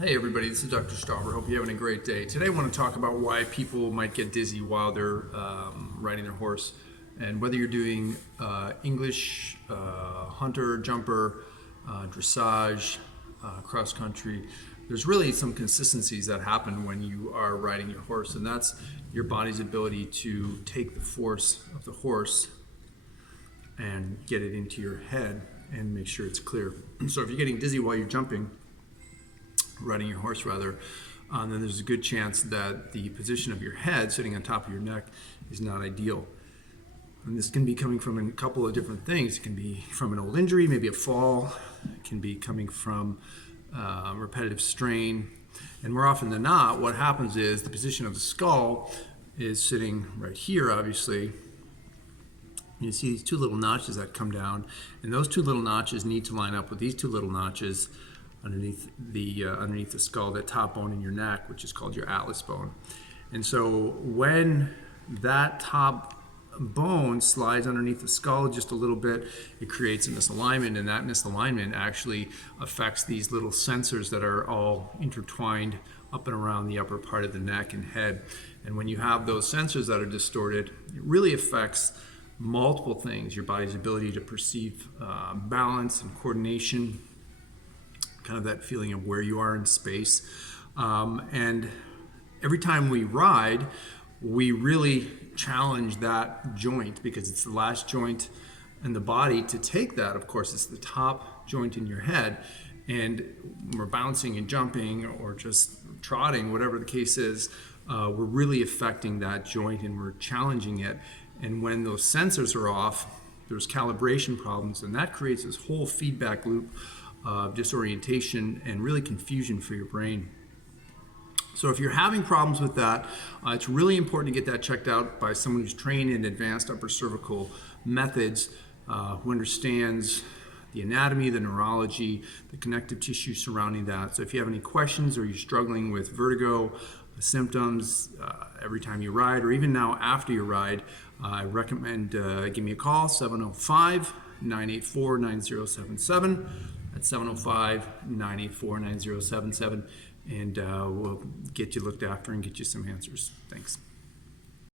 Hey everybody, this is Dr. Stauber. Hope you're having a great day. Today I want to talk about why people might get dizzy while they're riding their horse. And whether you're doing English, hunter, jumper, dressage, cross country, there's really some consistencies that happen when you are riding your horse. And that's your body's ability to take the force of the horse and get it into your head and make sure it's clear. So if you're getting dizzy while you're jumping, riding your horse rather, then there's a good chance that the position of your head sitting on top of your neck is not ideal. And this can be coming from a couple of different things. It can be from an old injury, maybe a fall. It can be coming from repetitive strain. And more often than not, what happens is the position of the skull is sitting right here, obviously. You see these two little notches that come down, and those two little notches need to line up with these two little notches underneath the skull, that top bone in your neck, which is called your atlas bone. And so when that top bone slides underneath the skull just a little bit, it creates a misalignment, and that misalignment actually affects these little sensors that are all intertwined up and around the upper part of the neck and head. And when you have those sensors that are distorted, it really affects multiple things: your body's ability to perceive balance and coordination, kind of that feeling of where you are in space. And every time we ride, we really challenge that joint, because it's the last joint in the body to take that. Of course, it's the top joint in your head. And when we're bouncing and jumping or just trotting, whatever the case is, we're really affecting that joint and we're challenging it. And when those sensors are off, there's calibration problems, and that creates this whole feedback loop of disorientation and really confusion for your brain. So if you're having problems with that, it's really important to get that checked out by someone who's trained in advanced upper cervical methods, who understands the anatomy, the neurology, the connective tissue surrounding that. So if you have any questions or you're struggling with vertigo symptoms every time you ride, or even now after you ride, I recommend give me a call, 705-984-9077. That's 705-984-9077, and we'll get you looked after and get you some answers. Thanks.